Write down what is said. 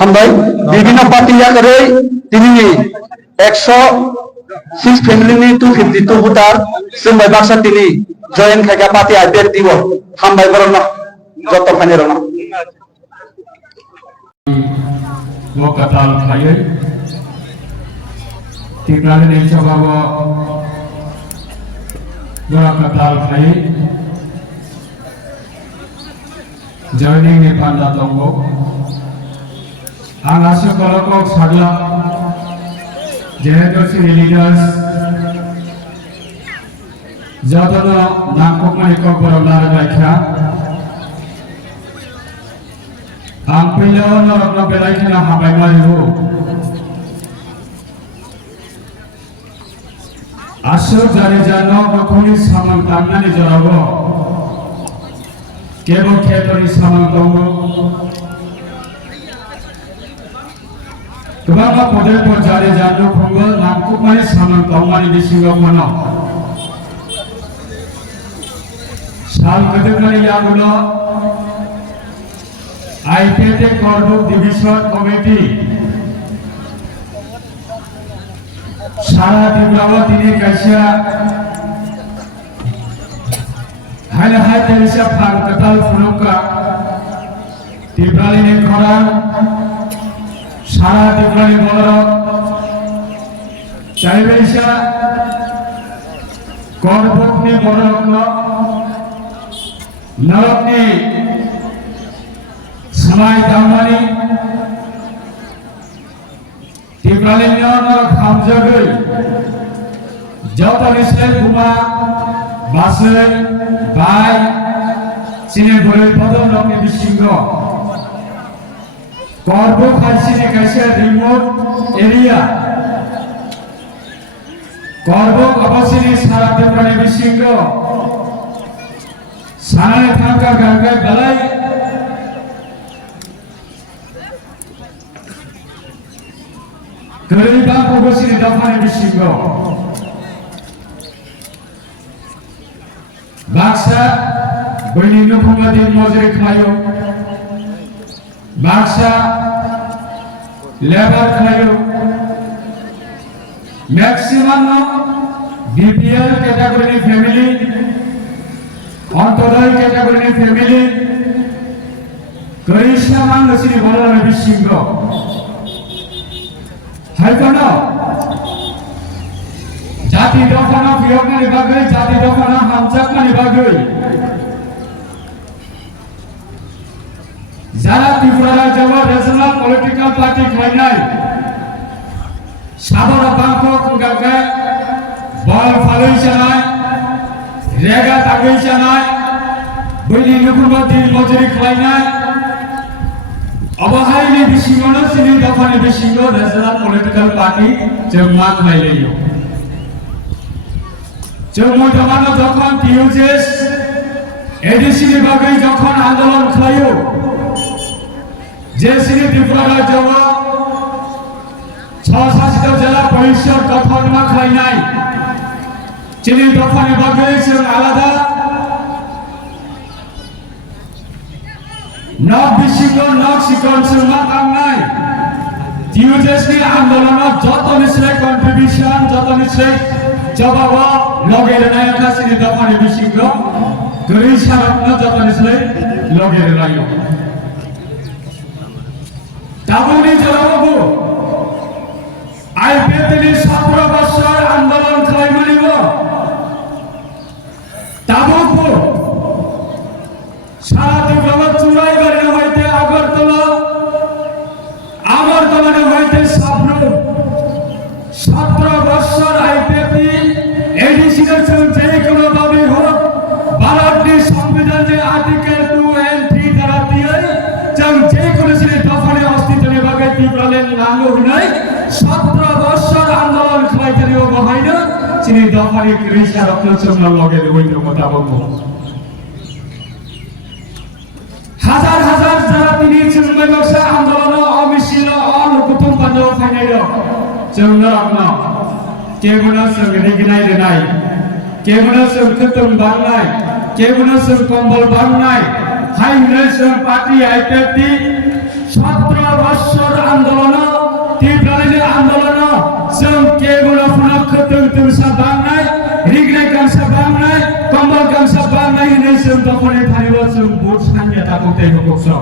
हामबाय বিভিন্ন पार्टी करे दिनै 106 फैमिली 252 भोटार जोंबाय बाक्सा दिनै जयन खायगा पार्टी आइडेट दिब हामबाय बरन जत फानि रन मोकताल खायै तिग्रानि सभाव मोकताल खायै जर्नी में पांडा दंगो आं आशा कलको सागला जेनेरेशन लीडर्स जतनो नामको मानिको बरनार गायखा आं पहिलो नरकनो बेलायखना हाबाय मारिहो आशो जारे जानो नखनि सामान तांनानि जरावो केवल खेतरी सामान दंगो गोबां पदे पर जारे जानो खुंगो नामको मानि सामान दंमानि बिसिंगो मनो साल गदमानि यागुलो आईपीएटे करबुक डिविजन कमिटी सारा दिब्लाव दिनै कायसा हाय हाय तेरिसा फार कताल फुनुका दिब्लानि ने खरा सारा दिब्लानि बलर चाइबेसा करबुकनि बलरनो नरकनि समाय दामानि दिब्लानि नरक हामजगै जतनिसले बुमा बासै बाय सिने बोरै पदो नंनि बिसिंगो करबो खायसिनि खायसे रिमोट एरिया करबो अबसिनि सारा दिब्लानि बिसिंगो सानाय थांगा गांगा बलाय गरीबा अबसिनि दफानि बिसिंगो बाक्सा बैनि नखुमादि मजरे खायो बाक्सा लेबर खायो maximum BPL category family Antyodaya category family गरिष्ठा मानसिनि बलर बिसिंगो हायकनो जाति दफाना बियोगनि बागै जाति दफाना हामजाकनि बागै जारा त्रिपुरा राज्यआव रिजनल पॉलिटिकल पार्टी खायनाय साबर बांको खुंगागे बल फालै जानाय रेगा तागै जानाय बैनि नखुरबादि मजूरी खालायनाय अबहायनि बिसिङावनो सिनि दफानि बिसिङाव रिजनल पॉलिटिकल पार्टी जों मा खालायलायो जों मध्यमानो जखन टीयूजेस एडीसी बागै जखन आंदोलन खालायो जे सिनि त्रिपुरा राज्यआव शासित जिला परिषद गठन मा खालायनाय सिनि दफानि बागै जों आलादा नक बिसिङाव नक सिकन जों मा खालामनाय टीयूजेसनि आंदोलनाव जतनिसले कन्ट्रिबिउशन जतनिसले जवाब लगेरनाय खासिनि दफानि बिसिङाव गरै सारकनो जतनिसले लगेरनायो दाबुनि जरावबो आईपीएफनि 17 बছর आंदोलन खालामनानैबो दाबुबो सारा दिब्लाव चुराइबारिनो हयते আগরতলা হইতে সাবরুম 17 বছর আইপিএফ এডিসির যে কোনো ভাবে চিনি দফানি ক্রিসা রত্ন চন্দ্র লগে রবীন্দ্র কথা বলবো হাজার হাজার যারা তিনি চিন্ময় বক্সা আন্দোলন অমিছিল অলোকুতুম পাঞ্জাব ফাইনাইল চন্দ্র রত্ন কেবনা সং রেগনাই রেনাই কেবনা সং খতম বাংলায় কেবনা সং কম্বল বাংলায় হাই নেশন পার্টি আইপিএফটি 17 বছর আন্দোলন তীব্রনের আন্দোলন जों केबुला फुना खतों तुमसा बांनाय रिगनाय गामसा बांनाय कम्बल गामसा बांनाय होननाय जों दफानि फारियाव जों बुट सानया दाबुते नगरसो